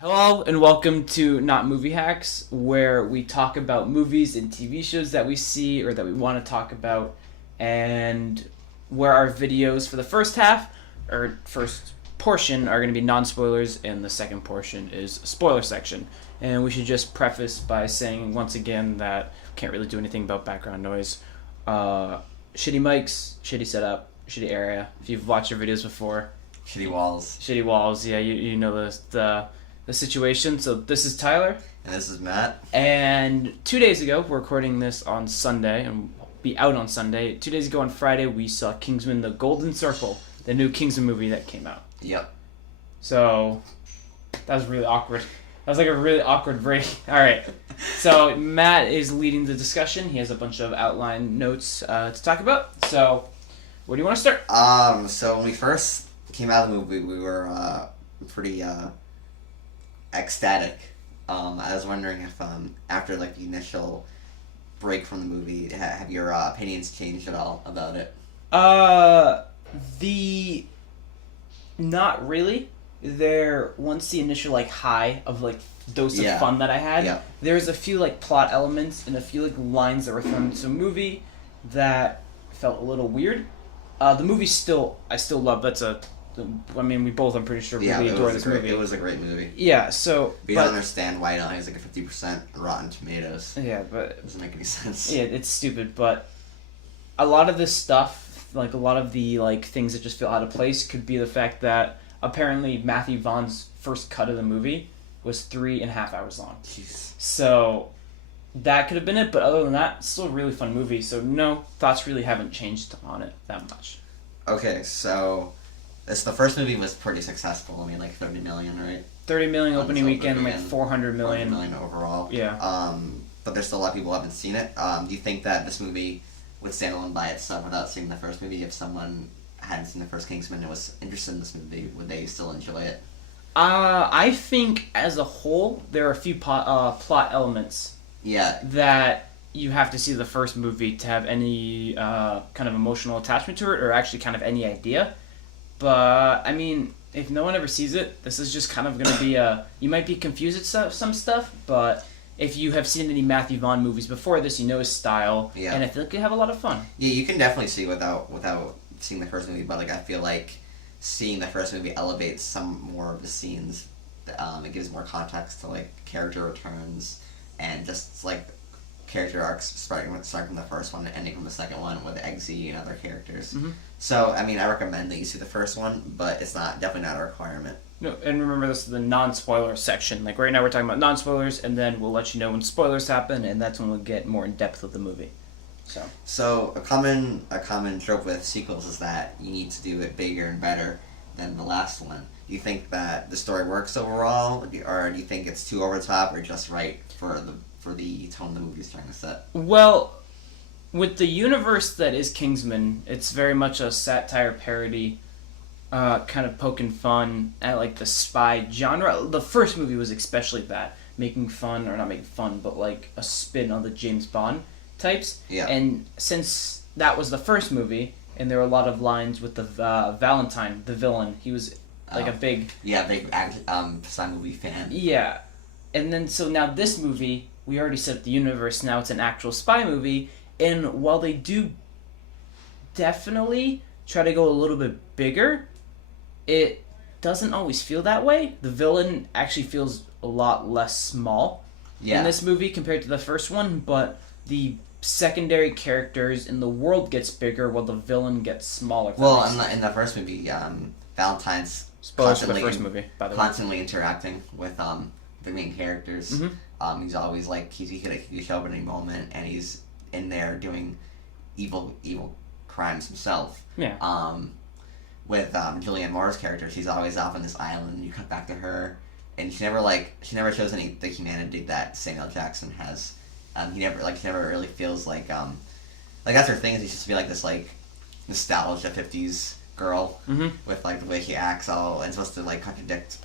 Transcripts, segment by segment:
Hello and welcome to Not Movie Hacks, where we talk about movies and TV shows that we see or that we want to talk about, and where our videos for the first half or first portion are going to be non-spoilers, and the second portion is spoiler section. And we should just preface by saying once again that we can't really do anything about background noise. Shitty mics, shitty setup, shitty area. If you've watched our videos before, Shitty walls. shitty walls. Yeah, you know the situation. So this is Tyler. And this is Matt. And 2 days ago, we're recording this on Sunday and be out on Sunday. 2 days ago on Friday, we saw Kingsman: The Golden Circle, the new Kingsman movie that came out. Yep. So that was really awkward. That was like a really awkward break. All right. So Matt is leading the discussion. He has a bunch of outline notes to talk about. So where do you want to start? So when we first came out of the movie, we were pretty ecstatic. I was wondering if after like the initial break from the movie, have your opinions changed at all about it? The not really. Once the initial like high of like dose of fun that I had, there's a few like plot elements and a few like lines that were thrown into the movie that felt a little weird. The movie I still love. We both, I'm pretty sure, really adore this movie. It was a great movie. Yeah, so... We don't understand why it only has like a 50% Rotten Tomatoes. Yeah, but... It doesn't make any sense. Yeah, it's stupid, but a lot of this stuff, like a lot of the like things that just feel out of place, could be the fact that apparently Matthew Vaughn's first cut of the movie was 3.5 hours long. Jeez. So that could have been it, but other than that, it's still a really fun movie, so no, thoughts really haven't changed on it that much. Okay, so... the first movie was pretty successful. I mean, like 30 million, right? 30 million opening weekend, like 400 million. 400 million overall. Yeah. But there's still a lot of people who haven't seen it. Do you think that this movie would stand alone by itself without seeing the first movie? If someone hadn't seen the first Kingsman and was interested in this movie, would they still enjoy it? I think as a whole, there are a few plot elements. Yeah. That you have to see the first movie to have any kind of emotional attachment to it, or actually kind of any idea. But, I mean, if no one ever sees it, this is just kind of going to be you might be confused at some stuff, but if you have seen any Matthew Vaughn movies before this, you know his style, and I feel like you have a lot of fun. Yeah, you can definitely see without seeing the first movie, but, like, I feel like seeing the first movie elevates some more of the scenes. It gives more context to, like, character returns and just, like, character arcs starting from the first one and ending from the second one with Eggsy and other characters. Mm-hmm. So, I mean, I recommend that you see the first one, but it's definitely not a requirement. No, and remember, this is the non-spoiler section. Like, right now we're talking about non-spoilers, and then we'll let you know when spoilers happen, and that's when we'll get more in depth with the movie. So a common trope with sequels is that you need to do it bigger and better than the last one. Do you think that the story works overall, or do you think it's too over the top, or just right for the tone the movie's trying to set? Well, with the universe that is Kingsman, it's very much a satire parody, kind of poking fun at like the spy genre. The first movie was especially that, making fun, or not making fun, but like a spin on the James Bond types. Yeah. And since that was the first movie, and there were a lot of lines with the Valentine, the villain, he was like a big spy movie fan. Yeah. And then so now this movie, we already set up the universe, now it's an actual spy movie, and while they do definitely try to go a little bit bigger, it doesn't always feel that way. The villain actually feels a lot less small in this movie compared to the first one, but the secondary characters in the world gets bigger while the villain gets smaller. Well, in the first movie, Valentine's spoilers for the first movie, by the way. Constantly interacting with the main characters. Mm-hmm. He's always like he could show up at any moment, and he's in there doing evil crimes himself. Yeah. With Julianne Moore's character, she's always off on this island, and you cut back to her, and she never shows any the humanity that Samuel Jackson has. She never really feels like that's her thing. Is she just to be like this like nostalgia 50s girl with like the way she acts and supposed to like contradict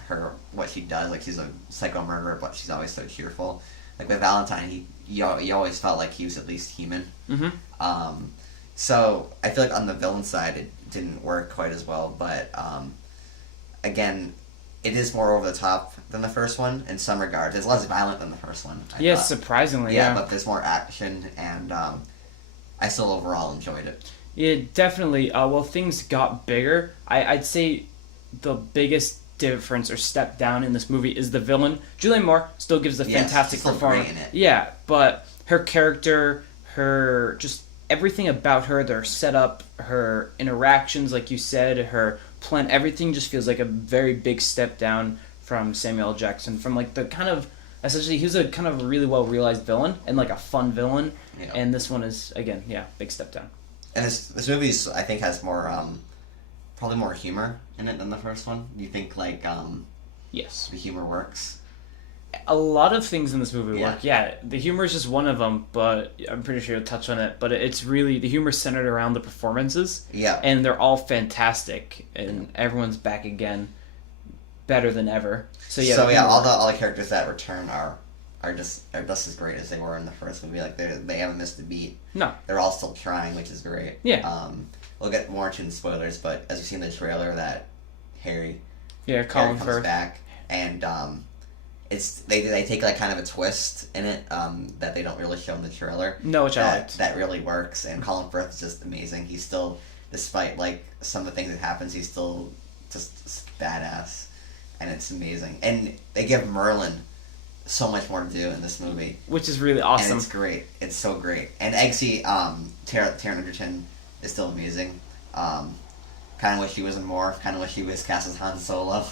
what she does. Like she's a psycho murderer, but she's always so cheerful. Like with Valentine, you always felt like he was at least human. Mm-hmm. So I feel like on the villain side it didn't work quite as well, but again, it is more over the top than the first one in some regards. It's less violent than the first one. I thought. Surprisingly, yeah. But there's more action, and I still overall enjoyed it. Yeah, definitely. Well, things got bigger. I'd say the biggest difference or step down in this movie is the villain. Julianne Moore still gives a fantastic performance. Great in it. Yeah, but her character, her just everything about her, their setup, her interactions, like you said, her plan, everything just feels like a very big step down from Samuel L. Jackson. From like the kind of essentially he was a kind of really well realized villain and like a fun villain, and this one is again big step down. And this movie I think has more probably more humor in it than the first one. You think like yes, the humor works? A lot of things in this movie work. Yeah, the humor is just one of them, but I'm pretty sure you'll touch on it. But it's really the humor centered around the performances. Yeah, and they're all fantastic, and everyone's back again, better than ever. So all the characters that return are just as great as they were in the first movie. Like they haven't missed a beat. No, they're all still trying, which is great. Yeah. We'll get more into the spoilers, but as you see in the trailer, that Colin comes Firth back, and they take like kind of a twist in it that they don't really show in the trailer. No, which I liked. That really works, and Colin Firth is just amazing. He's still, despite like some of the things that happens, he's still just badass, and it's amazing. And they give Merlin so much more to do in this movie, which is really awesome. And it's great. It's so great. And Eggsy, Taron Egerton is still amazing. Kind of wish he was in more. Kind of wish he was cast as Han Solo.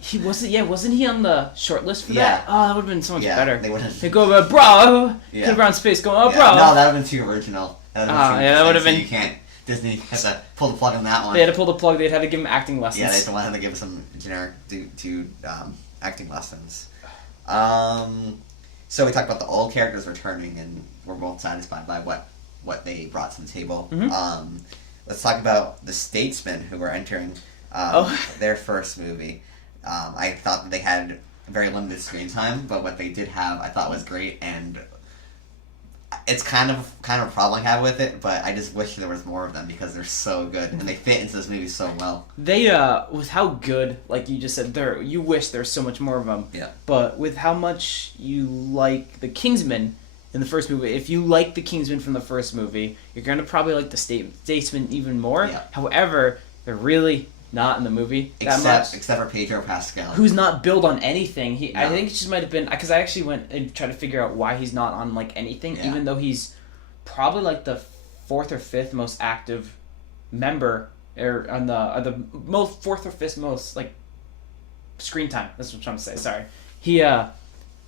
He wasn't. Yeah, wasn't he on the short list for that? Oh, that would have been so much better. They wouldn't. They go, bro. Kid around space going, bro. No, that would have been too original. That would have been. You can't. Disney had to pull the plug on that one. They had to pull the plug. They'd had to give him acting lessons. Yeah, they had to give him some generic acting lessons. So we talked about the old characters returning, and we're both satisfied by what they brought to the table. Mm-hmm. Let's talk about the statesmen who were entering their first movie. I thought that they had very limited screen time, but what they did have I thought was great, and it's kind of a problem I have with it, but I just wish there was more of them because they're so good, and they fit into this movie so well. They, with how good, like you just said, you wish there was so much more of them. Yeah. But with how much you like the Kingsman in the first movie, if you like the Kingsman from the first movie, you're going to probably like the Statesman even more. Yeah. However, they're really not in the movie that much. Except for Pedro Pascal. Who's not billed on anything. No. I think it just might have been... Because I actually went and tried to figure out why he's not on, like, anything, even though he's probably, like, the fourth or fifth most active member, or on the fourth or fifth most, like, screen time. That's what I'm trying to say, sorry.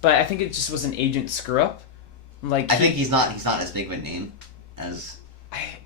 But I think it just was an agent screw-up. Like, I think he's not as big of a name as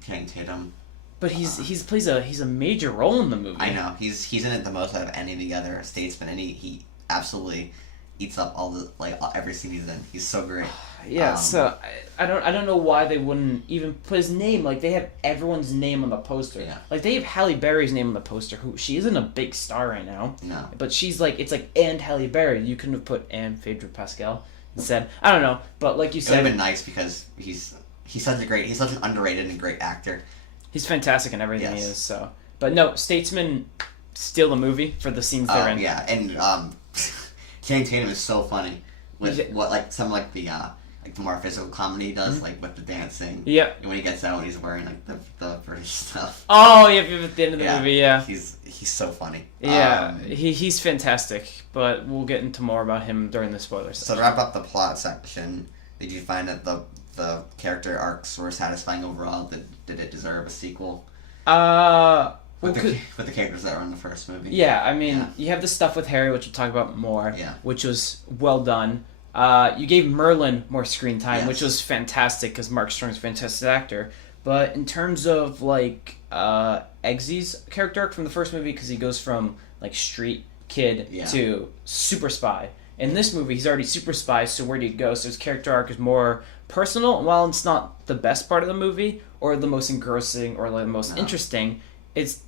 Channing Tatum. But he's a major role in the movie. I know he's in it the most out of any of the other statesmen, and he absolutely eats up all the every scene he's in. He's so great. Yeah, so I don't know why they wouldn't even put his name. Like they have everyone's name on the poster. Yeah. Like they have Halle Berry's name on the poster. Who she isn't a big star right now. No. But she's like and Halle Berry. You couldn't have put and Pedro Pascal instead. I don't know, but like you said, it would have been nice because he's such an underrated and great actor. He's fantastic in everything he is. So, but no, Statesman steal the movie for the scenes they're in. Yeah, and Channing Tatum is so funny with the more physical comedy he does, like with the dancing. Yeah. And when he gets out, and he's wearing like the British stuff. Oh, yeah, at the end of the movie, yeah. He's so funny. Yeah, he's fantastic. But we'll get into more about him during the spoilers. So to wrap up the plot section, did you find that the character arcs were satisfying overall? Did it deserve a sequel? With the characters that were in the first movie. Yeah, I mean, you have the stuff with Harry, which we'll talk about more, which was well done. You gave Merlin more screen time, which was fantastic because Mark Strong's a fantastic actor. But in terms of like Eggsy's character arc from the first movie, because he goes from like street kid to super spy. In this movie, he's already super spy, so where do you go? So his character arc is more personal, and while it's not the best part of the movie, or the most engrossing, or the most interesting, it's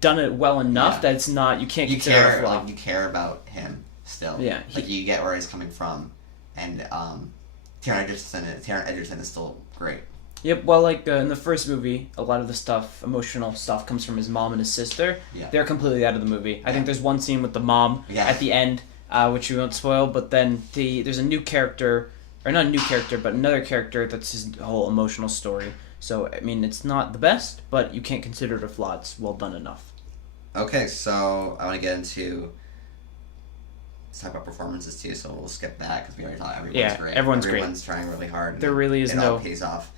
done it well enough that it's not, you can't consider it a flaw. Like, you care about him still. Yeah. Like, you get where he's coming from, and Taron Egerton is still great. Yep, well, like, in the first movie, a lot of the stuff, emotional stuff, comes from his mom and his sister. Yeah. They're completely out of the movie. I think there's one scene with the mom at the end, which we won't spoil, but then there's a new character, or not a new character, but another character that's his whole emotional story. So, I mean, it's not the best, but you can't consider it a flaw. It's well done enough. Okay, so I want to get into... Let's talk about performances, too, so we'll skip that, because we already thought everyone's great. Everyone's trying really hard. There really is it all pays off.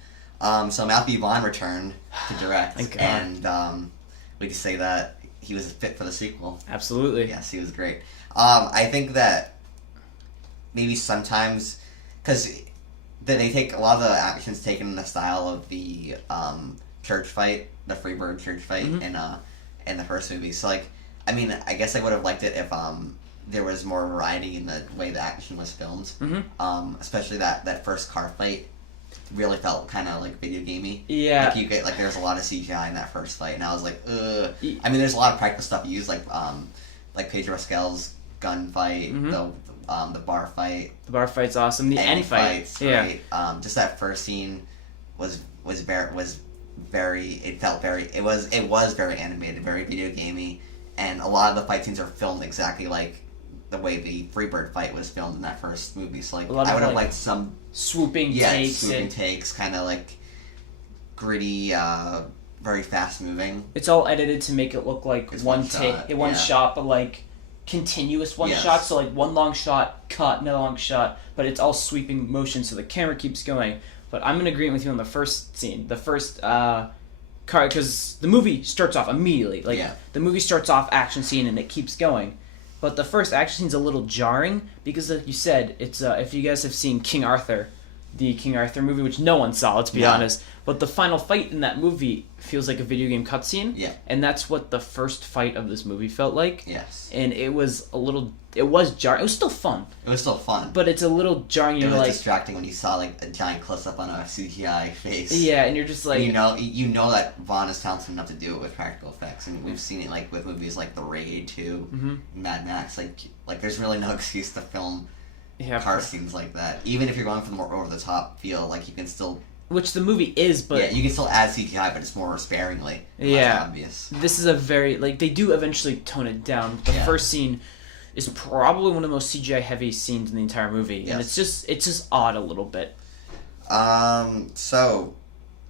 So Matthew Vaughn returned to direct, and we can say that he was fit for the sequel. Absolutely. Yes, he was great. I think that maybe sometimes, because they take a lot of the actions taken in the style of the church fight, the Freebird church fight in the first movie. So, like, I mean, I guess I would have liked it if there was more variety in the way the action was filmed. Especially that first car fight really felt kind of like video gamey. Yeah. Like you get there's a lot of CGI in that first fight, and I was like, ugh. I mean, there's a lot of practical stuff used, like Pedro Pascal's gunfight, the bar fight. The bar fight's awesome. The end fight's great. Yeah. Just that first scene was very. It felt very. It was very animated, very video gamey, and a lot of the fight scenes are filmed exactly like the way the Freebird fight was filmed in that first movie. So like, I would have liked some swooping takes, kind of like gritty, very fast moving. It's all edited to make it look like one shot, but like continuous shot. So like one long shot, cut, another long shot, but it's all sweeping motion, so the camera keeps going. But I'm in agreement with you on the first scene, the first car, because the movie starts off immediately. The movie starts off action scene and it keeps going. But the first action scene's a little jarring because, like you said, it's if you guys have seen King Arthur, the King Arthur movie, which no one saw, let's be honest. But the final fight in that movie feels like a video game cutscene. Yeah. And that's what the first fight of this movie felt like. Yes. And it was jarring. It was still fun. But it's a little jarring. It was distracting when you saw like a giant close up on a CGI face. Yeah, and you're just like, you know that Vaughn is talented enough to do it with practical effects, and we've seen it like with movies like The Raid 2, Mad Max. Like there's really no excuse to film car scenes like that. Even if you're going for the more over the top feel, like you can still. Which the movie is, but... Yeah, you can still add CGI, but it's more sparingly. Less obvious. This is a very... Like, they do eventually tone it down. The first scene is probably one of the most CGI-heavy scenes in the entire movie. Yes. And it's just odd a little bit. So,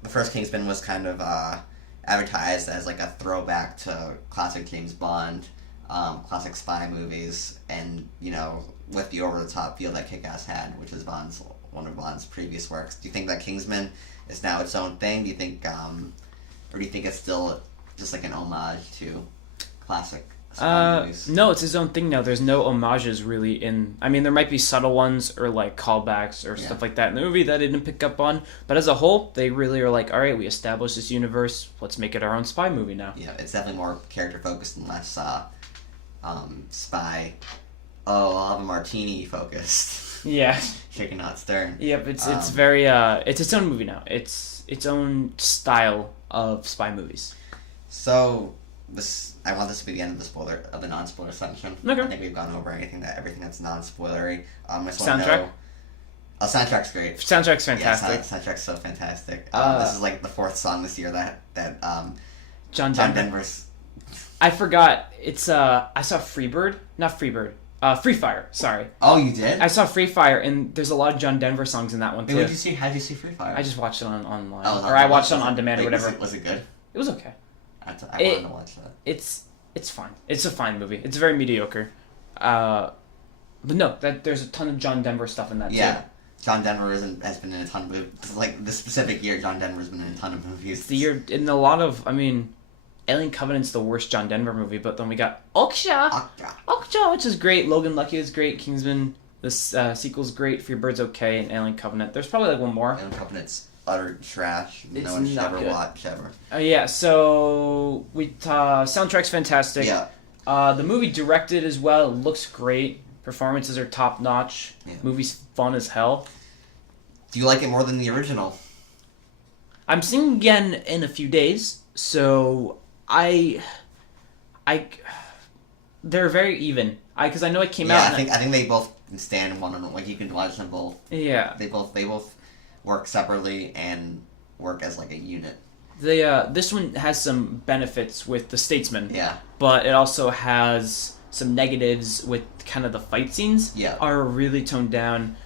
the first Kingsman was kind of advertised as, like, a throwback to classic James Bond, classic spy movies, and, you know, with the over-the-top feel that Kick-Ass had, which is one of Vaughn's previous works. Do you think that Kingsman is now its own thing? Do you think, or do you think it's still just like an homage to classic spy movies? No, it's his own thing now. There's no homages really in. I mean, there might be subtle ones or like callbacks or stuff like that in the movie that I didn't pick up on. But as a whole, they really are like, all right, we established this universe. Let's make it our own spy movie now. Yeah, it's definitely more character focused and less spy. Oh, I'll have a martini focused. Yeah. Shaken not stirred. Yep, it's very it's its own movie now. It's its own style of spy movies. So I want this to be the end of the non-spoiler section. Okay. I think we've gone over everything that's non-spoilery. I just soundtrack. Soundtrack's great. Soundtrack's fantastic. Yeah, soundtrack's so fantastic. This is like the fourth song this year that John Denver's. I forgot. It's I saw Free Fire, sorry. Oh, you did? I saw Free Fire, and there's a lot of John Denver songs in that one, too. Wait, how did you see Free Fire? I just watched it online. Oh, or I watched it on demand or whatever. Was it good? It was okay. I wanted to watch that. It's fine. It's a fine movie. It's very mediocre. But no, there's a ton of John Denver stuff in that, too. Yeah. John Denver has been in a ton of movies. Like, this specific year, John Denver's been in a ton of movies. It's the year, in a lot of, I mean... Alien Covenant's the worst John Denver movie, but then we got Okja, which is great. Logan Lucky is great. Kingsman, this sequel's great. Freebird's okay, and Alien Covenant. There's probably like one more. Alien Covenant's utter trash. No one should ever watch ever. Yeah, so soundtrack's fantastic. Yeah. The movie directed as well. It looks great. Performances are top notch. Yeah. Movie's fun as hell. Do you like it more than the original? I'm seeing again in a few days, so they're very even. Because I know it came out. I think they both stand one on one. Like you can watch them both. Yeah. They both work separately, and work as like a unit. This one has some benefits with the Statesman. Yeah. But it also has some negatives with kind of the fight scenes. Yeah. Are really toned down.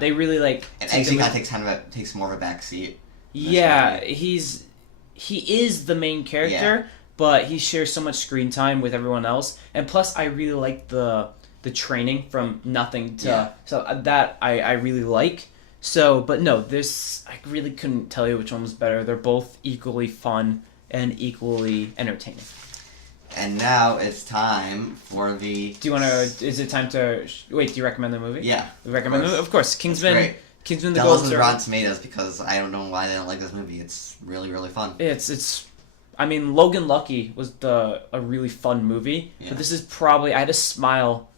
They really like. And Eggsy kind of takes more of a back seat. Yeah, he is the main character, Yeah. but he shares so much screen time with everyone else. And plus, I really like the training from nothing to so that I really like. So, but no, I really couldn't tell you which one was better. They're both equally fun and equally entertaining. And now it's time for the... Do you want to... Is it time to... Wait, do you recommend the movie? Yeah. Recommend the movie? Of course. Kingsman. Kingsman the Gold Gold Rotten Tomatoes, because I don't know why they don't like this movie. It's really, really fun. It's... I mean, Logan Lucky was a really fun movie. Yeah. But this is probably... I had a smile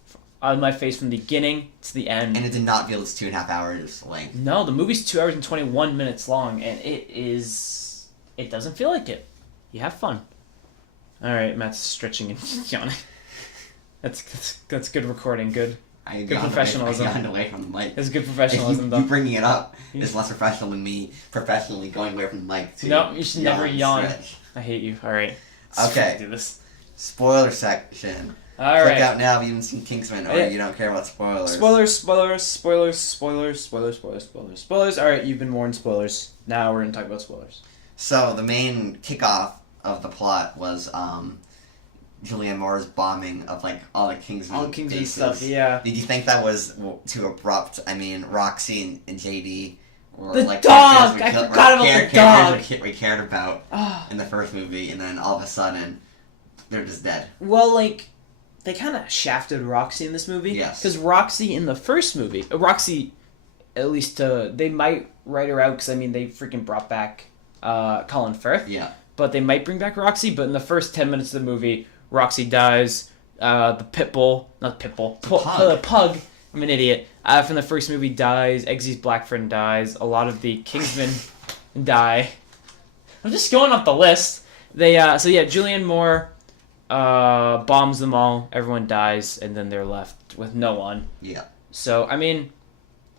on my face from the beginning to the end. And it did not feel its 2.5 hours length. No, the movie's 2 hours and 21 minutes long, and it is... It doesn't feel like it. You have fun. All right, Matt's stretching and yawning. That's good recording. Good professionalism. I yawned away from the mic. It's good professionalism, though. You bringing it up is less professional than me professionally going away from the mic. No, you should never yawn. I hate you. All right. Okay. Do this. Spoiler section. All right. Click out now if you haven't seen Kingsman or you don't care about spoilers. Spoilers. All right, you've been warned. Spoilers. Now we're gonna talk about spoilers. So the main kickoff of the plot was Julianne Moore's bombing of like all the Kingsman bases. Stuff. Yeah. Did you think that was too abrupt? I mean, Roxy and JD were the like dog. I forgot about the dog. We cared about in the first movie, and then all of a sudden they're just dead. Well, like they kind of shafted Roxy in this movie. Yes. Because Roxy in the first movie, Roxy, at least they might write her out because I mean they freaking brought back Colin Firth. Yeah. But they might bring back Roxy. But in the first 10 minutes of the movie, Roxy dies. The pug. I'm an idiot. From the first movie dies. Eggsy's black friend dies. A lot of the Kingsmen die. I'm just going off the list. Julianne Moore bombs them all. Everyone dies, and then they're left with no one. Yeah. So I mean,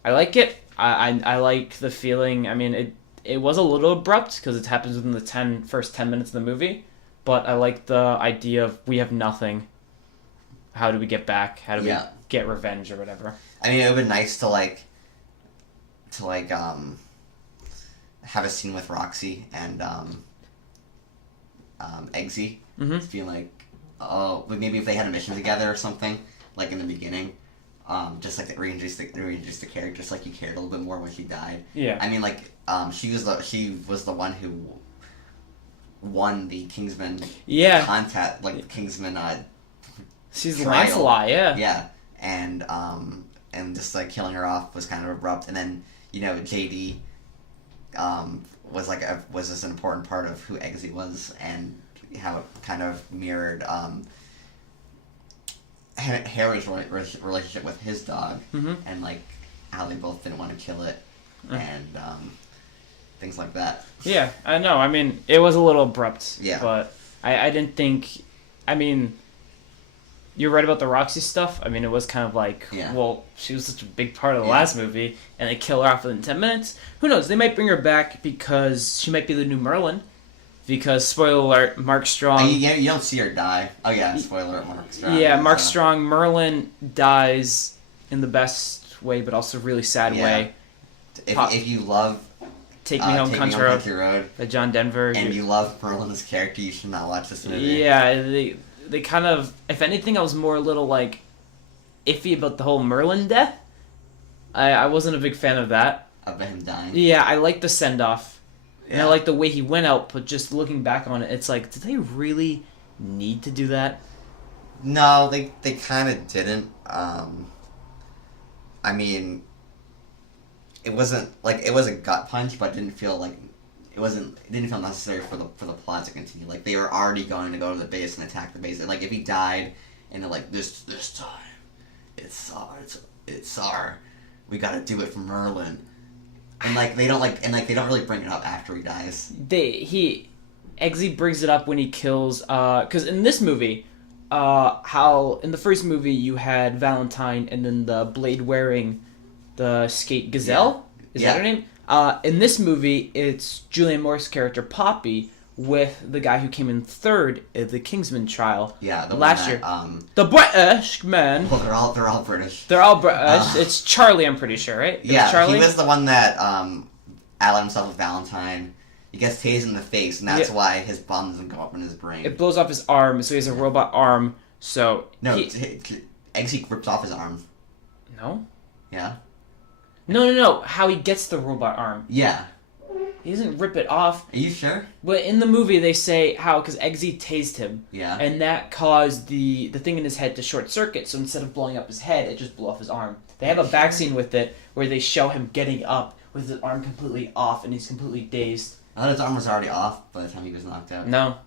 I like it. I like the feeling. I mean, it was a little abrupt because it happens within the first 10 minutes of the movie, but I like the idea of we have nothing. How do we get back? How do we get revenge or whatever? I mean, it would be nice to have a scene with Roxy and Eggsy. Mm-hmm. To be like, maybe if they had a mission together or something, like in the beginning. Just like reintroduce the character, just like you cared a little bit more when she died. Yeah. I mean, like, she was the one who won the Kingsman contest, like the Kingsman she's trial. Lancelot, yeah. Yeah. And just like killing her off was kind of abrupt, and then JD was just an important part of who Eggsy was and how it kind of mirrored Harry's relationship with his dog, and like how they both didn't want to kill it, and things like that. Yeah, I know. I mean, it was a little abrupt. Yeah. But I didn't think. I mean, you're right about the Roxy stuff. I mean, it was kind of like, well, she was such a big part of the last movie, and they kill her off within 10 minutes. Who knows? They might bring her back because she might be the new Merlin. Because, spoiler alert, Mark Strong... You don't see her die. Oh, yeah, spoiler alert, Mark Strong. Yeah, Mark Strong, Merlin dies in the best way, but also really sad way. If you love... Take Me Home, Country Road, the John Denver... And you love Merlin's character, you should not watch this movie. Yeah, they kind of... If anything, I was more a little, like, iffy about the whole Merlin death. I wasn't a big fan of that. Of him dying? Yeah, I like the send-off. And I like the way he went out, but just looking back on it, it's like, did they really need to do that? No, they kind of didn't. I mean, it wasn't like it was a gut punch, but it didn't feel necessary for the plot to continue. Like they were already going to go to the base and attack the base. And, like if he died, and they're like this time, it's our we got to do it for Merlin. And they don't really bring it up after he dies. Eggsy brings it up when he kills because in this movie, how in the first movie you had Valentine and then the blade wearing the skate gazelle. Is that her name? In this movie, it's Julianne Moore's character Poppy with the guy who came in third at the Kingsman trial. Yeah, the last one year. that, The British man. Well, they're all British. They're all British. It's Charlie, I'm pretty sure, right? Yeah, Charlie? he was the one that allied himself with Valentine. He gets tased in the face, and that's why his bomb doesn't go up in his brain. It blows off his arm, so he has a robot arm. So no, Eggsy rips off his arm. No. Yeah. No. How he gets the robot arm? Yeah. He doesn't rip it off. Are you sure? But in the movie, they say how because Eggsy tased him. Yeah. And that caused the thing in his head to short circuit. So instead of blowing up his head, it just blew off his arm. They have a back scene with it where they show him getting up with his arm completely off and he's completely dazed. I thought his arm was already off by the time he was knocked out. No.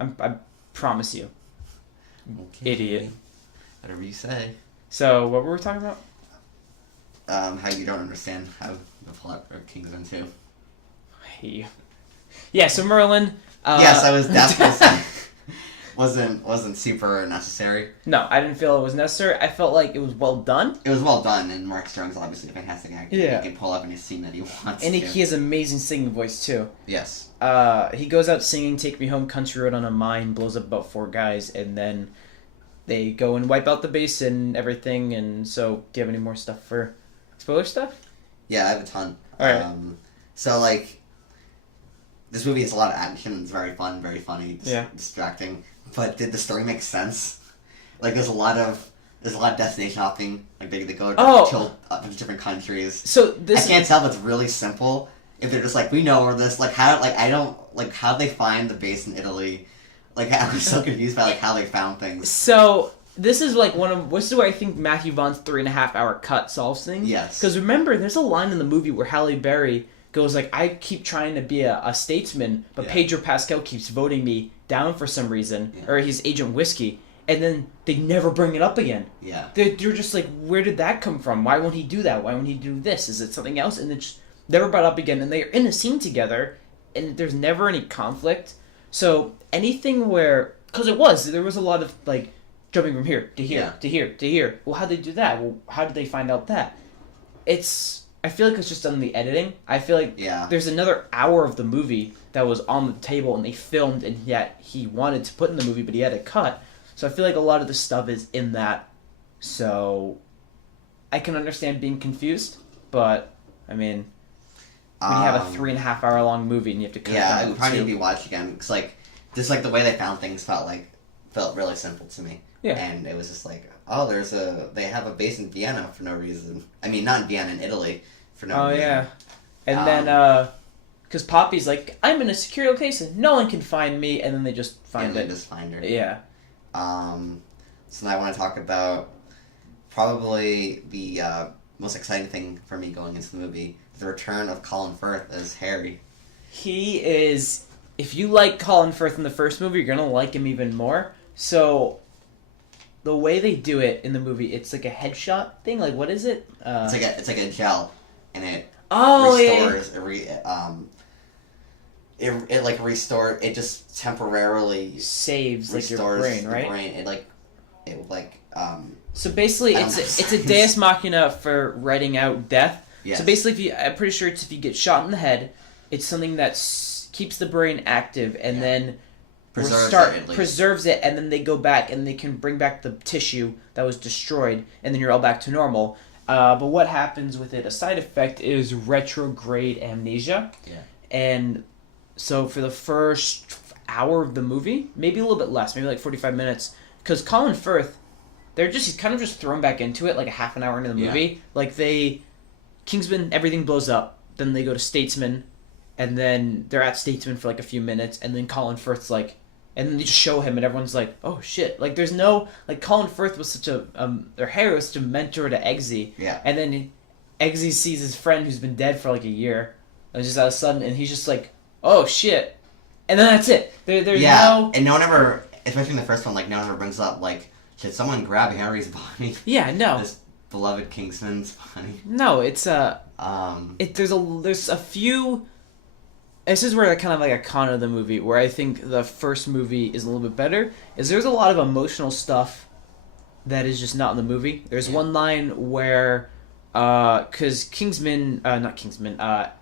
I promise you. Okay. Idiot. Whatever you say. So, what were we talking about? How you don't understand how the plot of Kingsman 2. I hate you. Yeah, so Merlin... yes, I was definitely... wasn't super necessary. No, I didn't feel it was necessary. I felt like it was well done. It was well done, and Mark Strong's obviously a fantastic actor. Yeah. He can pull up any scene that he wants And to. he has amazing singing voice, too. Yes. He goes out singing Take Me Home, Country Road on a Mine, blows up about 4 guys, and then they go and wipe out the base and everything. And so, do you have any more stuff for spoiler stuff? Yeah, I have a ton. Alright. So, like, this movie has a lot of action. It's very fun, very funny, distracting. But did the story make sense? Like, there's a lot of destination hopping. Like, they go to different countries. So this I can't tell if it's really simple. If they're just like, we know where this, like, how they find the base in Italy. Like, I was so confused by, like, how they found things. So, this is, like, this is where I think Matthew Vaughn's 3.5-hour cut solves things. Yes. Because remember, there's a line in the movie where Halle Berry goes, like, I keep trying to be a statesman, but Pedro Pascal keeps voting me down for some reason, or he's Agent Whiskey, and then they never bring it up again. Yeah. They're just like, where did that come from? Why won't he do that? Why won't he do this? Is it something else? And it's never brought up again, and they're in a scene together, and there's never any conflict. So anything where, because there was a lot of, like, jumping from here to here to here to here. Well, how'd they do that? Well, how did they find out that? I feel like it's just done in the editing. I feel like there's another hour of the movie that was on the table and they filmed, and yet he wanted to put in the movie, but he had to cut. So I feel like a lot of the stuff is in that. So I can understand being confused, but I mean, when you have a 3.5-hour long movie and you have to cut it down I would probably to need to watch again because, like, just like the way they found things felt really simple to me. Yeah. And it was just like, oh, they have a base in Vienna for no reason. I mean, not in Vienna, in Italy for no reason. Oh, yeah. And then, because Poppy's like, I'm in a secure location, no one can find me, and then they just find They just find her. Yeah. So now I want to talk about probably the most exciting thing for me going into the movie, the return of Colin Firth as Harry. He is... If you like Colin Firth in the first movie, you're going to like him even more. So... The way they do it in the movie, it's like a headshot thing. Like, what is it? It's like a gel, and it restores. It like restore. It just temporarily saves like your brain, right? So basically, it's a deus machina for writing out death. Yes. So basically, I'm pretty sure it's if you get shot in the head, it's something that keeps the brain active and then. Preserves it, and then they go back and they can bring back the tissue that was destroyed, and then you're all back to normal. But what happens with it, a side effect, is retrograde amnesia. Yeah. And so for the first hour of the movie, maybe a little bit less, maybe like 45 minutes, because Colin Firth, he's kind of just thrown back into it like a half an hour into the movie. Like Kingsman, everything blows up, then they go to Statesman, and then they're at Statesman for like a few minutes, and then Colin Firth's like, and then they just show him, and everyone's like, "Oh shit!" Like, there's no like Colin Firth was such a their Harry was such a mentor to Eggsy. Yeah. And then Eggsy sees his friend who's been dead for like a year, and just out of sudden, and he's just like, "Oh shit!" And then that's it. There's no. And no one ever, especially in the first one, like no one ever brings up like, should someone grab Harry's body? Yeah. No. This beloved Kingsman's body. No, it's there's a few. This is where kind of like a con of the movie, where I think the first movie is a little bit better, is there's a lot of emotional stuff that is just not in the movie. There's one line where Because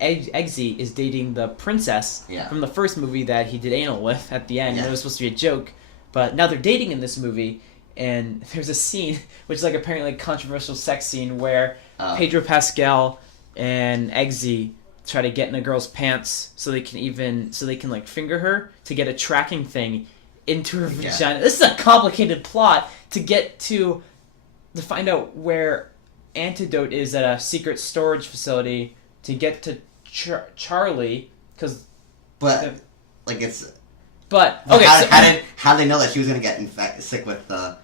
Eggsy is dating the princess from the first movie that he did anal with at the end. Yeah. And it was supposed to be a joke, but now they're dating in this movie, and there's a scene, which is like apparently a controversial sex scene, where Pedro Pascal and Eggsy try to get in a girl's pants so they can like finger her to get a tracking thing into her vagina. This is a complicated plot to find out where antidote is at a secret storage facility to get to Charlie, because okay, how did they know that she was gonna get sick with the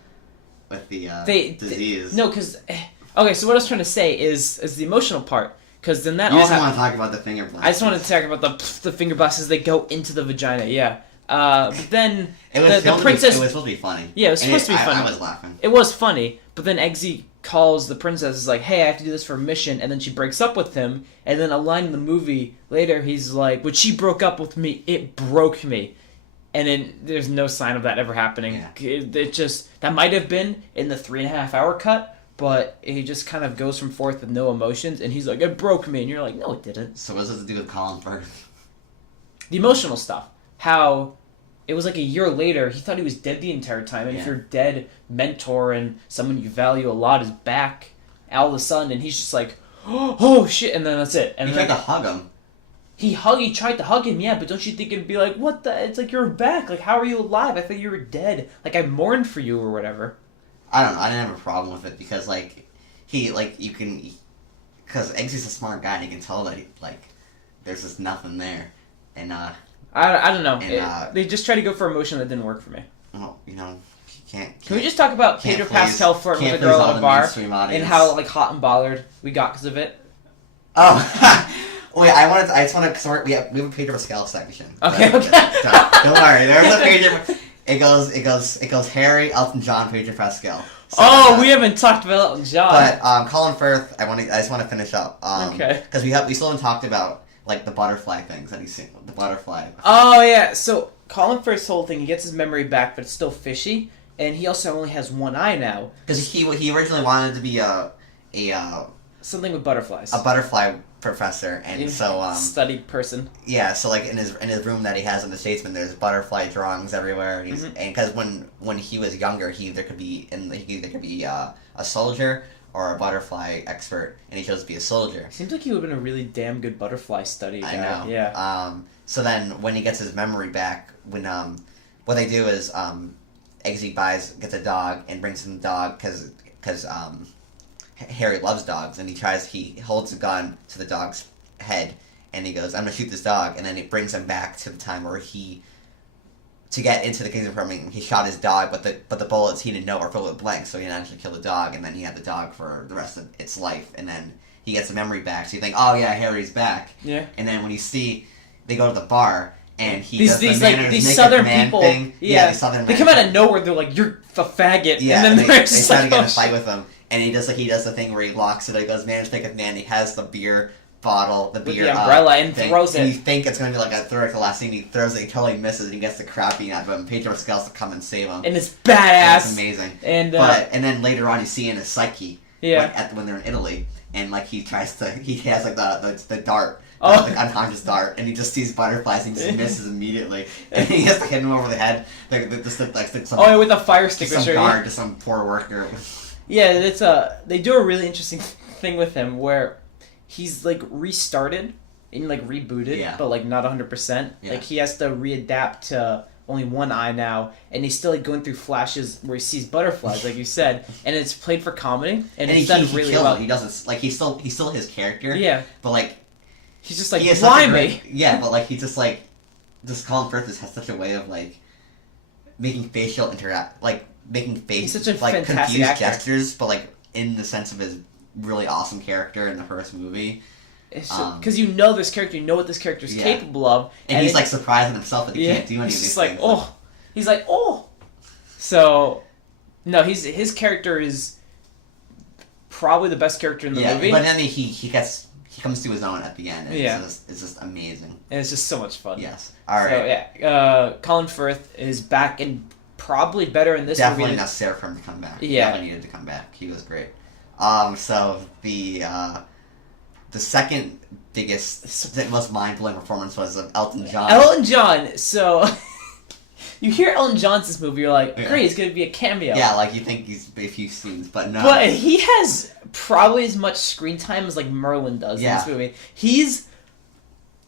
disease? No, because so what I was trying to say is the emotional part, because then that you just want to talk about the finger blasts. I just want to talk about the finger blasts as they go into the vagina. Yeah. But then the princess. It was supposed to be funny. Yeah, it was supposed to be funny. I was laughing. It was funny, but then Eggsy calls the princess, is like, "Hey, I have to do this for a mission," and then she breaks up with him. And then a line in the movie later, he's like, "When she broke up with me, it broke me." And then there's no sign of that ever happening. Yeah. It just, that might have been in the 3.5 hour cut, but he just kind of goes from forth with no emotions, and he's like, "It broke me," and you're like, "No, it didn't." So what does this to do with Colin Firth? The emotional stuff. How it was like a year later, he thought he was dead the entire time, and if your dead mentor and someone you value a lot is back all of a sudden, and he's just like, oh shit, and then that's it. And he tried to hug him. He tried to hug him, yeah, but don't you think it'd be like, what the? It's like, you're back. Like, how are you alive? I thought you were dead. Like, I mourned for you or whatever. I don't know. I didn't have a problem with it because, because Eggsy's a smart guy and he can tell that, there's just nothing there. And, I don't know. They just tried to go for emotion that didn't work for me. Well, you can't. Can we just talk about Pedro Pascal flirting with a girl at a bar and how hot and bothered we got because of it? Oh, wait! I just want to. We have a Pedro Pascal section. Okay. Don't worry. There's a Pedro. It goes Harry, Elton John, Pedro Pascal. So, we haven't talked about Elton John. But Colin Firth, I just want to finish up. Okay. Because we still haven't talked about the butterfly things that he's seen. The butterfly. Oh yeah. So Colin Firth's whole thing, he gets his memory back, but it's still fishy, and he also only has one eye now. Because he originally wanted to be a something with butterflies. A butterfly professor, and studied person. Yeah, so in his room that he has in the Statesman, there's butterfly drawings everywhere. And because when he was younger, he either could be a soldier or a butterfly expert, and he chose to be a soldier. Seems like he would have been a really damn good butterfly study guy. I know. Yeah. So then when he gets his memory back, what they do is Eggsy gets a dog and brings him the dog because Harry loves dogs, and he holds a gun to the dog's head, and he goes, "I'm gonna shoot this dog," and then it brings him back to the time where to get into the Kingsman apartment, he shot his dog, but the bullets he didn't know were filled with blanks, so he didn't actually kill the dog, and then he had the dog for the rest of its life, and then he gets the memory back, so you think, oh yeah, Harry's back. Yeah. And then when they go to the bar, and he does these southern people thing. Yeah, these southern they come out of nowhere, they're like, "You're a faggot," yeah, and then they try to get in a fight with him. And he does the thing where he locks it. He goes, "Man, just take a man." He has the beer bottle, the umbrella, and thing, throws it. And you think it's gonna be like a throw at the last scene. He throws it, he totally misses, and he gets the crap beaten out of him. Pedro Pascal's to come and save him. And it's badass. And it's amazing. And then later on, you see in his psyche, yeah, when they're in Italy, and he has the dart. Oh. The unconscious dart, and he just sees butterflies and he just misses immediately, and he has to hit him over the head, with a fire extinguisher. Some guard, just some poor worker. Yeah, they do a really interesting thing with him where he's restarted and rebooted, but not 100%. Yeah. He has to readapt to only one eye now, and he's still going through flashes where he sees butterflies, like you said, and it's played for comedy, and it's done really well. He doesn't he's still his character. Yeah, but he's just why me? Yeah, but he just Colin Firth has such a way of making facial making face he's such a confused actor. Gestures, but in the sense of his really awesome character in the first movie. Because you know this character, you know what this character is capable of, and he's surprising himself that he can't do any of these things. He's like, oh. So, no, his character is probably the best character in the movie. But then he comes to his own at the end. And it's just amazing, and it's just so much fun. Yes. All right. So Colin Firth is back and probably better in this movie. Definitely necessary for him to come back. Yeah. He definitely needed to come back. He was great. So the second biggest, most mind-blowing performance was of Elton John. Elton John. So you hear Elton John's this movie, you're like, great, it's gonna be a cameo. Yeah, like you think he's a few scenes, but no. But he has probably as much screen time as like Merlin does in this movie. He's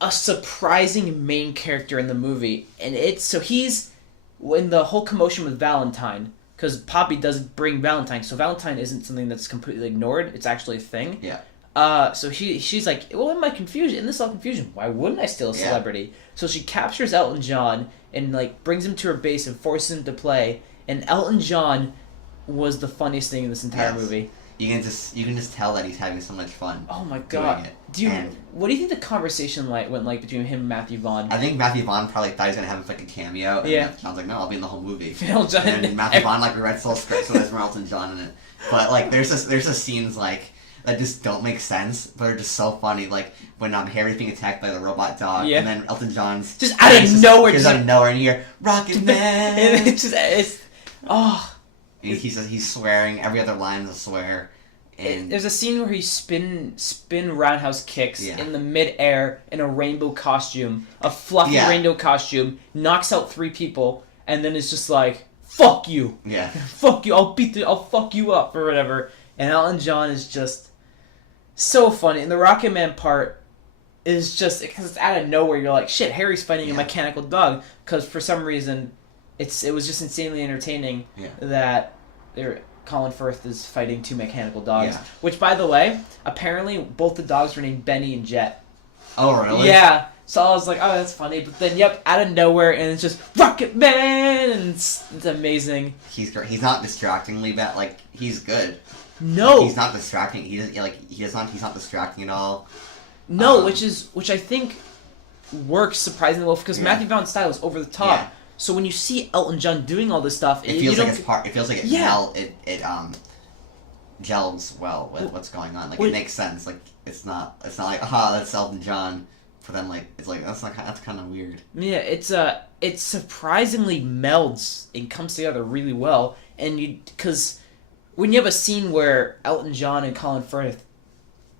a surprising main character in the movie, and he's in the whole commotion with Valentine, because Poppy does bring Valentine, so Valentine isn't something that's completely ignored, it's actually a thing. Yeah. So she's like, well, in this all confusion, why wouldn't I steal a celebrity? So she captures Elton John and like brings him to her base and forces him to play, and Elton John was the funniest thing in this entire movie. You can just tell that he's having so much fun. Oh my god! What do you think the conversation went like between him and Matthew Vaughn? I think Matthew Vaughn probably thought he was gonna have like a cameo. And John's like, no, I'll be in the whole movie. And Matthew Vaughn like rewrites the whole script, so there's more Elton John in it. But like, there's just scenes like that just don't make sense, but are just so funny. Like when Harry's being attacked by the robot dog, and then Elton John's just out of nowhere, and you hear Rocket Man. And it's he's swearing. Every other line is a swear. And there's a scene where he spin roundhouse kicks in the mid-air in a rainbow costume, a fluffy rainbow costume, knocks out 3 people, and then it's just like, fuck you. Yeah. Fuck you. I'll fuck you up or whatever. And Elton John is just so funny. And the Rocket Man part is just, because it's out of nowhere, you're like, shit, Harry's fighting a mechanical dog. Because for some reason, it was just insanely entertaining that Colin Firth is fighting 2 mechanical dogs. Yeah. Which, by the way, apparently both the dogs were named Benny and Jet. Oh, really? Yeah. So I was like, oh, that's funny. But then, out of nowhere, and it's just Rocket Man, and it's amazing. He's great. He's not distractingly bad. Like, he's good. No, like, he's not distracting. He's not distracting at all. No, which I think works surprisingly well because Matthew Vaughn's style is over the top. Yeah. So when you see Elton John doing all this stuff, it feels like it gels well with what's going on. Like it makes sense. Like it's not like that's Elton John. For them, like it's like that's kind of weird. Yeah, it surprisingly melds and comes together really well, and because when you have a scene where Elton John and Colin Firth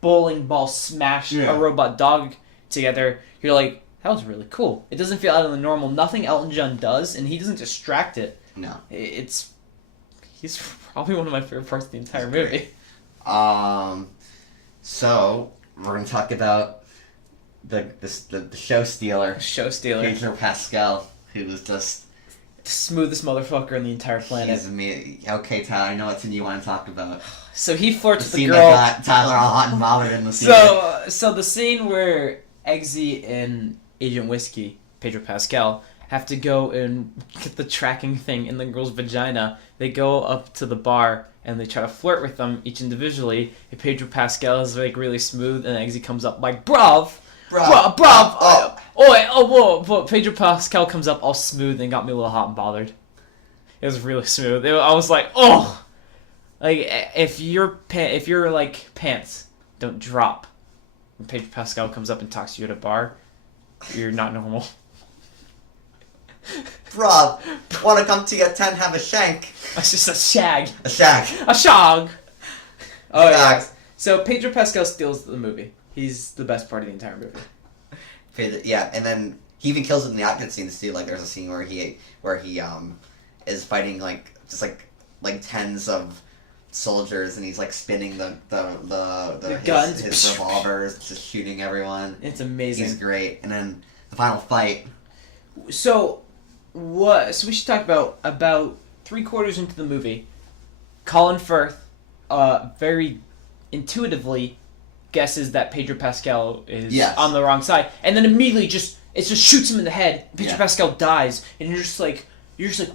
bowling ball smash a robot dog together, you're like, that was really cool. It doesn't feel out of the normal. Nothing Elton John does, and he doesn't distract it. No, he's probably one of my favorite parts of the entire movie. So we're gonna talk about the show stealer. Pedro Pascal, who was just the smoothest motherfucker on the entire planet. Okay, Tyler, I know what scene you want to talk about. So he flirts with the girl. That got Tyler all hot and bothered in the scene. So the scene where Eggsy and Agent Whiskey, Pedro Pascal, have to go and get the tracking thing in the girl's vagina. They go up to the bar and they try to flirt with them each individually. And Pedro Pascal is like really smooth, and Eggsy comes up like, bruv. But Pedro Pascal comes up all smooth and got me a little hot and bothered. It was really smooth. I was like, oh, like if your like pants don't drop when Pedro Pascal comes up and talks to you at a bar, you're not normal. Bruv, wanna come to your tent, have a shank? It's just a shag. A shag. A shog. Oh yeah. So Pedro Pascal steals the movie. He's the best part of the entire movie. Yeah, and then he even kills it in the action scenes too. Like there's a scene where he is fighting like tens of soldiers, and he's like spinning the guns, his revolvers, just shooting everyone. It's amazing. He's great. And then the final fight. So we should talk about 3/4 into the movie. Colin Firth, very intuitively guesses that Pedro Pascal is on the wrong side, and then immediately just shoots him in the head. Pedro Pascal dies, and you're just like,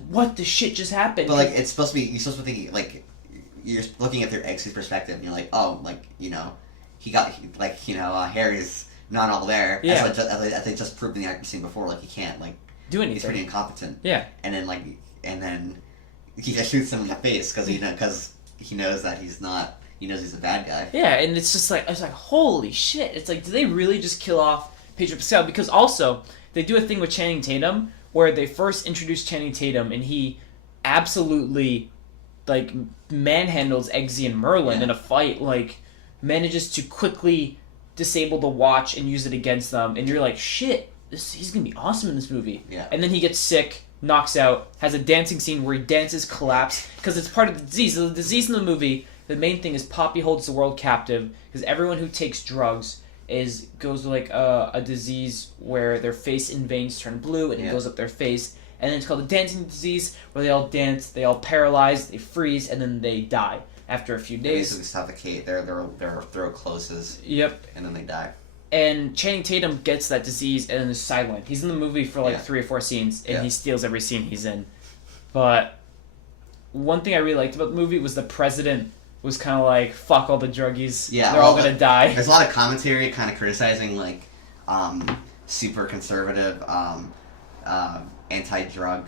what the shit just happened? But like, you're supposed to be thinking like, you're looking at their ex's perspective, and you're like, oh, like Harry's not all there. Yeah. As they just proved in the action scene before, like he can't like do anything. He's pretty incompetent. Yeah. And then he just shoots him in the face because he knows that he's not. He knows he's a bad guy. Yeah, and it's just like, I was like, holy shit. It's like, did they really just kill off Pedro Pascal? Because also, they do a thing with Channing Tatum where they first introduce Channing Tatum and he absolutely like manhandles Eggsy and Merlin in a fight, like manages to quickly disable the watch and use it against them, and you're like, shit, he's gonna be awesome in this movie. Yeah. And then he gets sick, knocks out, has a dancing scene where he dances, collapse, because it's part of the disease. The disease in the movie, the main thing is Poppy holds the world captive, because everyone who takes drugs goes to like a disease where their face and veins turn blue, and it goes up their face, and then it's called the dancing disease, where they all dance, they all paralyze, they freeze, and then they die after a few days. They basically suffocate, their throat closes. Yep. And then they die. And Channing Tatum gets that disease and is sidelined. He's in the movie for like 3 or 4 scenes, and he steals every scene he's in. But one thing I really liked about the movie was the president was kind of like, fuck all the druggies. Yeah, they're all going to die. There's a lot of commentary kind of criticizing, like, super conservative, anti-drug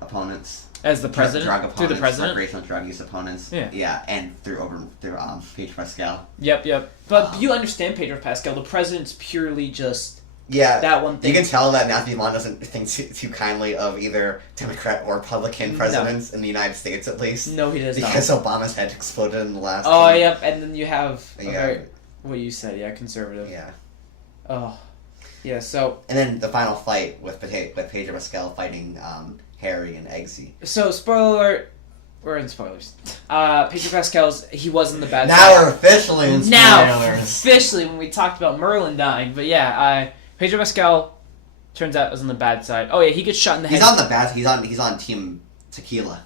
opponents. As the president? Drug opponents, through the president? recreational drug use opponents. Yeah. And through Pedro Pascal. Yep. But you understand Pedro Pascal. The president's purely just... Yeah, that one thing. You can tell that Matthew Vaughn doesn't think too kindly of either Democrat or Republican presidents in the United States, at least. No, he does because not. Obama's head exploded in the last... Yep, and then you have... what you said, conservative. Yeah. Oh. Yeah, so... And then the final fight with Pedro Pascal fighting Harry and Eggsy. So, spoiler alert... We're in spoilers. Pedro Pascal's... He was in the bad now side. We're officially in spoilers. Now, officially, when we talked about Merlin dying. But yeah, Pedro Pascal turns out was on the bad side. Oh yeah, he gets shot in the head. He's on the bad. He's on Team Tequila.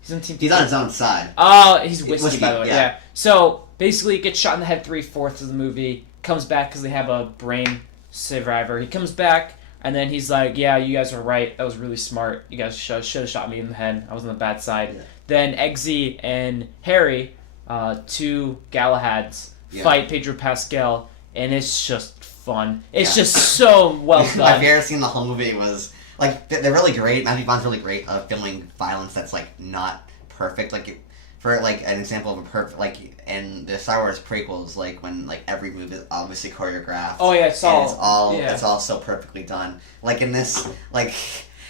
He's on Team. He's on his own side. Oh, he's whiskey by the way. Yeah. So basically, gets shot in the head 3/4 of the movie. Comes back because they have a brain survivor. He comes back and then he's like, "Yeah, you guys were right. That was really smart. You guys should have shot me in the head. I was on the bad side." Yeah. Then Eggsy and Harry, 2 Galahads, fight Pedro Pascal, and it's just fun. It's just so well done. My favorite scene in the whole movie was, like, they're really great. Matthew Vaughn's really great at filming violence that's, like, not perfect. Like, for, like, an example of a perfect, like, in the Star Wars prequels, like, when, like, every move is obviously choreographed. Oh, yeah, it's all so perfectly done. Like, in this, like...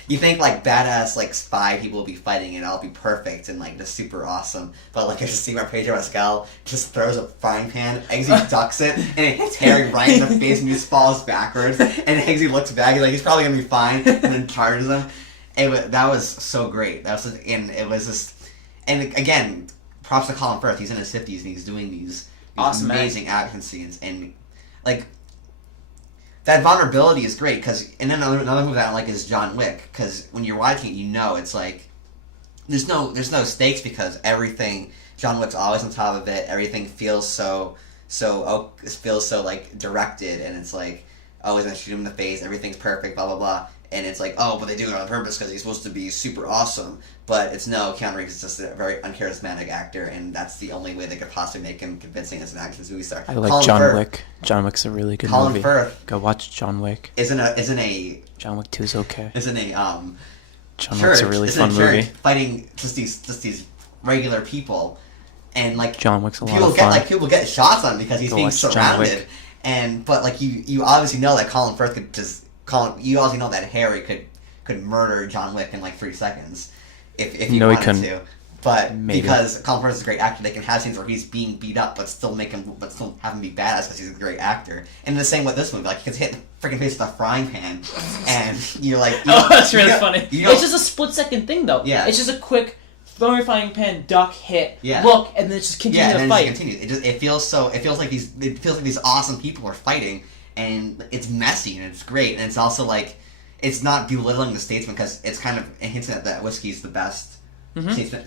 You think, like, badass, like, spy people will be fighting and it'll be perfect and, like, just super awesome. But, like, I just see where Pedro Pascal just throws a frying pan, Eggsy ducks it, and it hits Harry right in the face and he just falls backwards. And Eggsy looks back, he's like, he's probably gonna be fine, and then charges him. That was so great. And it was just... And, again, props to Colin Firth. He's in his 50s and he's doing these awesome, amazing action scenes. And, like... That vulnerability is great, because another movie that I like is John Wick, because when you're watching it, you know it's like there's no stakes because everything John Wick's always on top of it. Everything feels so like directed, and it's like, oh, he's gonna shoot him in the face. Everything's perfect, blah blah blah. And it's like, oh, but they do it on purpose because he's supposed to be super awesome. But it's no, Keanu Reeves is just a very uncharismatic actor, and that's the only way they could possibly make him convincing as an action movie star. I like John Wick. John Wick's a really good movie. Colin Firth. Go watch John Wick. Isn't a John Wick 2 is okay. Isn't a John Wick's a really fun movie. Fighting just these regular people, and like John Wick's a lot of fun. People get shots on him because he's being surrounded, but like you obviously know that Colin Firth could just. You also know that Harry could murder John Wick in like 3 seconds if he wanted to. But maybe. Because Colin Firth is a great actor, they can have scenes where he's being beat up, but still have him be badass because he's a great actor. And the same with this movie, like he gets hit in the freaking face with a frying pan, and you're like, that's really funny. It's just a split-second thing, though. Yeah, it's just a quick throw your frying pan, duck, hit, yeah. Look, and then it just continues to fight. It continues. It feels like these awesome people are fighting. And it's messy and it's great, and it's also like it's not belittling the statesman because it's kind of hinting at that Whiskey's the best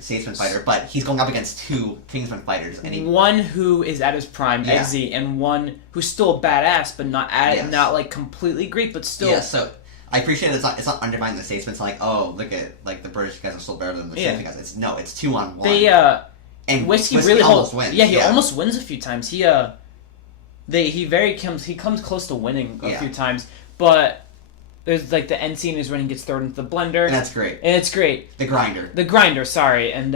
statesman fighter, but he's going up against 2 Kingsman fighters, and one who is at his prime, Eggsy, and one who's still a badass, but not not like completely great, but still. Yeah, so I appreciate it's not undermining the statesman. It's like, oh, look at like the British guys are still better than the statesman guys. It's 2-on-1. And Whiskey really almost wins. Yeah, he almost wins a few times. He comes close to winning a few times, but there's like the end scene is when he gets thrown into the blender. And that's great. And it's great. The grinder, sorry. And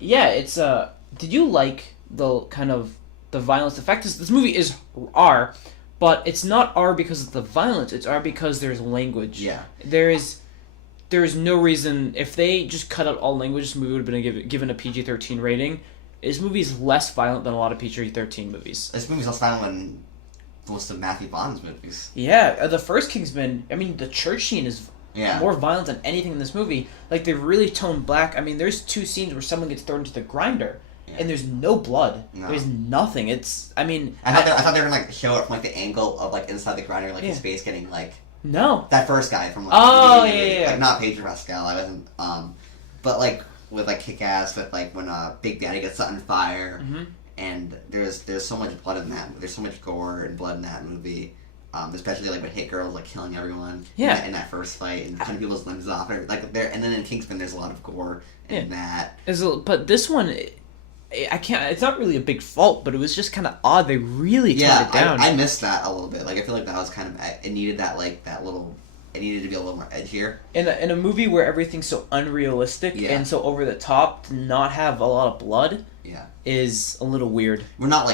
it's did you like the kind of the violence effect? This movie is R, but it's not R because of the violence. It's R because there's language. Yeah. there's no reason if they just cut out all language, this movie would have been given a PG-13 rating. This movie is less violent than a lot of PG-13 movies. This movie's less violent than most of Matthew Vaughn's movies. Yeah, the first Kingsman, I mean, the church scene is more violent than anything in this movie. Like, they really toned black. I mean, there's 2 scenes where someone gets thrown into the grinder, and there's no blood. No. There's nothing. It's, I mean... I thought they were going to, show it from, the angle of, inside the grinder, his face getting, No. That first guy from, yeah. not Pedro Pascal. I wasn't, but, with, Kick-Ass, with, when, Big Daddy gets set on fire, and there's so much blood in that. There's so much gore and blood in that movie. Especially when Hit Girl's killing everyone in that first fight and cutting people's limbs off. And then in Kingsman there's a lot of gore in that. But this one, I can't. It's not really a big fault, but it was just kind of odd. They really toned it down. I missed that a little bit. I feel like that was kind of it needed that that little. It needed to be a little more edgier. In a movie where everything's so unrealistic and so over the top, to not have a lot of blood is a little weird. We're not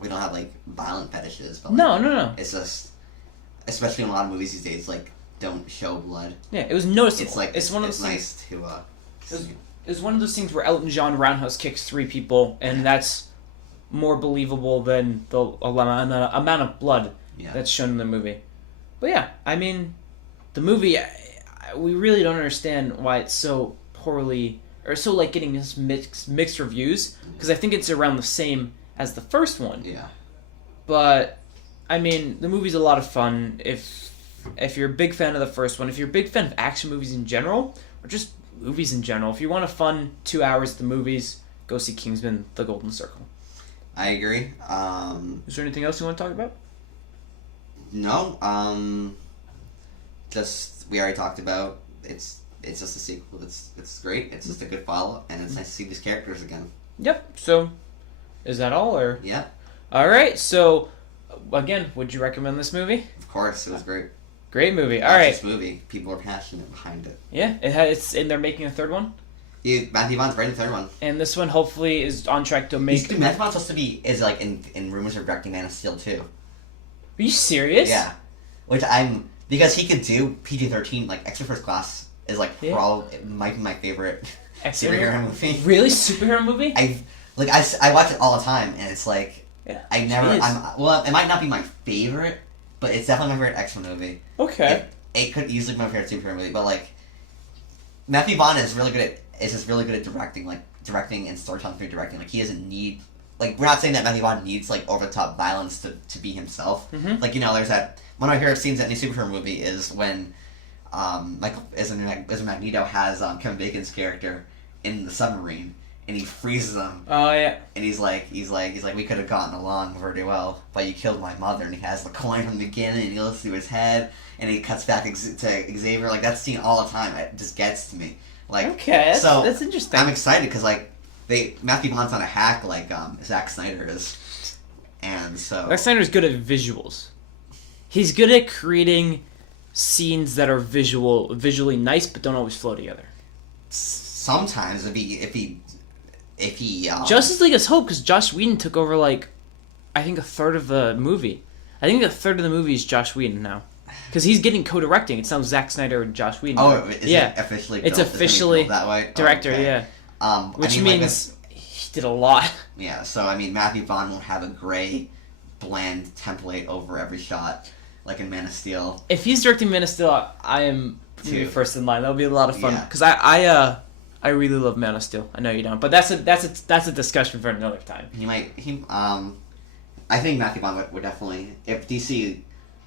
we don't have violent fetishes, but no. It's just, especially in a lot of movies these days, don't show blood. Yeah, it was noticeable. It's one of those nice things, to. It was one of those things where Elton John roundhouse kicks 3 people, and that's more believable than the amount of blood that's shown in the movie. But yeah, I mean, the movie, we really don't understand why it's so poorly or so getting this mixed reviews, because I think it's around the same as the first one. Yeah. But I mean, the movie's a lot of fun if you're a big fan of the first one, if you're a big fan of action movies in general, or just movies in general. If you want a fun 2 hours at the movies, go see Kingsman: The Golden Circle. I agree. Is there anything else you want to talk about? No. Just we already talked about it's just a sequel. It's great. It's just a good follow, and it's nice to see these characters again. Yep. So, is that all, or? Yeah. All right. So, again, would you recommend this movie? Of course, it was great. Great movie. All right. This movie, people are passionate behind it. Yeah, and they're making a third one. Yeah, Matthew Vaughn's writing the third one. And this one hopefully is on track to make. Matthew Vaughn's supposed to be in rumors of directing Man of Steel too. Are you serious? Yeah, because he could do PG-13. Extra First Class is probably might be my favorite superhero movie. Really, superhero movie? I watch it all the time, and it's I never. It might not be my favorite, but it's definitely my favorite X-Men movie. Okay. It could easily be my favorite superhero movie, but Matthew Vaughn is really good at directing and storytelling through directing. He doesn't need we're not saying that Matthew Vaughn needs over the top violence to be himself. Mm-hmm. There's that one of my favorite scenes in any superhero movie is when Magneto has Kevin Bacon's character in the submarine and he freezes him. Oh yeah. And he's like we could have gotten along very well, but you killed my mother. And he has the coin from the beginning and he looks through his head and he cuts back to Xavier. That scene all the time. It just gets to me. Okay, that's interesting. I'm excited because Matthew Vaughn's on a hack Zack Snyder is, and so Zack Snyder's good at visuals. He's good at creating scenes that are visually nice but don't always flow together. Sometimes if he Justice League is hope because Joss Whedon took over I think a third of the movie. I think a third of the movie is Joss Whedon now. Because he's getting co-directing. It's now Zack Snyder and Joss Whedon. Oh, is it officially built? It's officially built that way? Director, okay. Yeah. Which means he did a lot. Yeah, so Matthew Vaughn won't have a gray, bland template over every shot, like in Man of Steel. If he's directing Man of Steel, I am first in line. That'll be a lot of fun. Because I really love Man of Steel. I know you don't, but that's a discussion for another time. I think Matthew Vaughn would definitely, if DC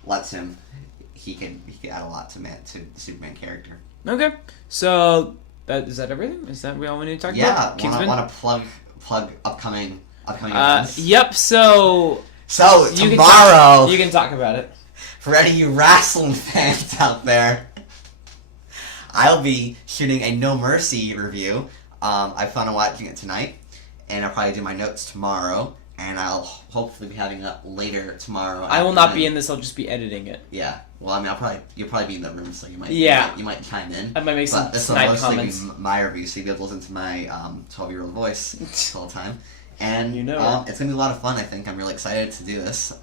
lets him, he could add a lot to the Superman character. Okay, so is that everything? Is that all we need to talk about? Yeah, want to plug upcoming events. Yep. So tomorrow you can talk about it. For any of you wrestling fans out there, I'll be shooting a No Mercy review. I plan on watching it tonight, and I'll probably do my notes tomorrow. And I'll hopefully be having it later tomorrow. I will not be in this. I'll just be editing it. Yeah. Well, you'll probably be in the room, so you might. Yeah. You might chime in. I might make some snide comments. This will mostly be my review, so you'll be able to listen to my 12-year-old voice the whole time. And it's gonna be a lot of fun. I think I'm really excited to do this.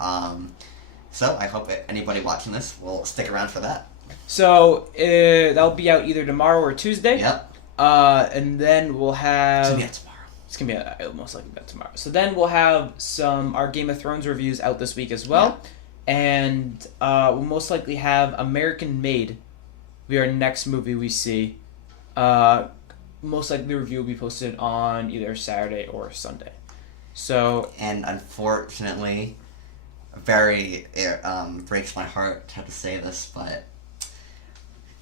So I hope anybody watching this will stick around for that. So that'll be out either tomorrow or Tuesday. Yep. And then we'll have. It's gonna be out tomorrow. It's gonna be it'll most likely be out tomorrow. So then we'll have our Game of Thrones reviews out this week as well, and we'll most likely have American Made, be our next movie we see. Most likely the review will be posted on either Saturday or Sunday. So and unfortunately, breaks my heart to have to say this, but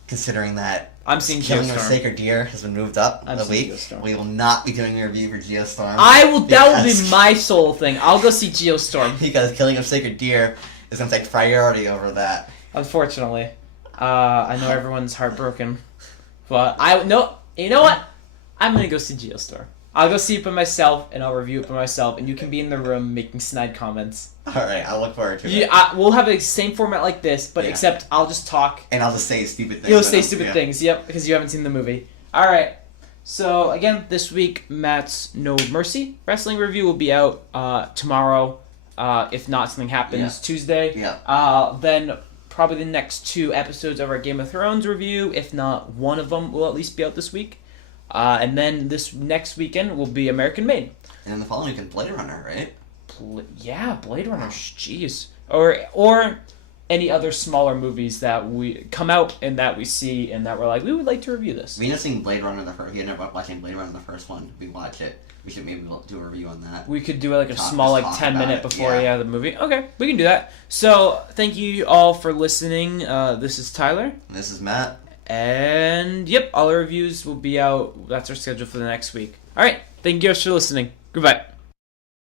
considering that I'm seeing Killing of a Geostorm. Sacred Deer has been moved up a week, Geostorm. we will not be doing a review for Geostorm. That will be my sole thing. I'll go see Geostorm. Because Killing of Sacred Deer is going to take priority over that. Unfortunately. I know everyone's heartbroken. But you know what? I'm going to go see Geostorm. I'll go see it by myself, and I'll review it by myself, and you can be in the room making snide comments. Alright, I'll look forward to it. We'll have the same format like this, but except I'll just talk. And I'll just say stupid things. You'll say stupid things, yep, because you haven't seen the movie. Alright, so again, this week, Matt's No Mercy wrestling review will be out tomorrow. If not, something happens Tuesday. Yeah. Then probably the next 2 episodes of our Game of Thrones review, if not one of them, will at least be out this week. And then this next weekend will be American Made. And then the following weekend, Blade Runner, right? Blade Runner, jeez. Or any other smaller movies that we come out and that we see and that we're like, we would like to review this. We ended up seeing Blade Runner if you ended up watching Blade Runner the first one, we watch it. We should maybe do a review on that. We could do a small 10-minute before the movie. Okay, we can do that. So thank you all for listening. This is Tyler. This is Matt. And all our reviews will be out. That's our schedule for the next week. All right, thank you guys for listening. Goodbye.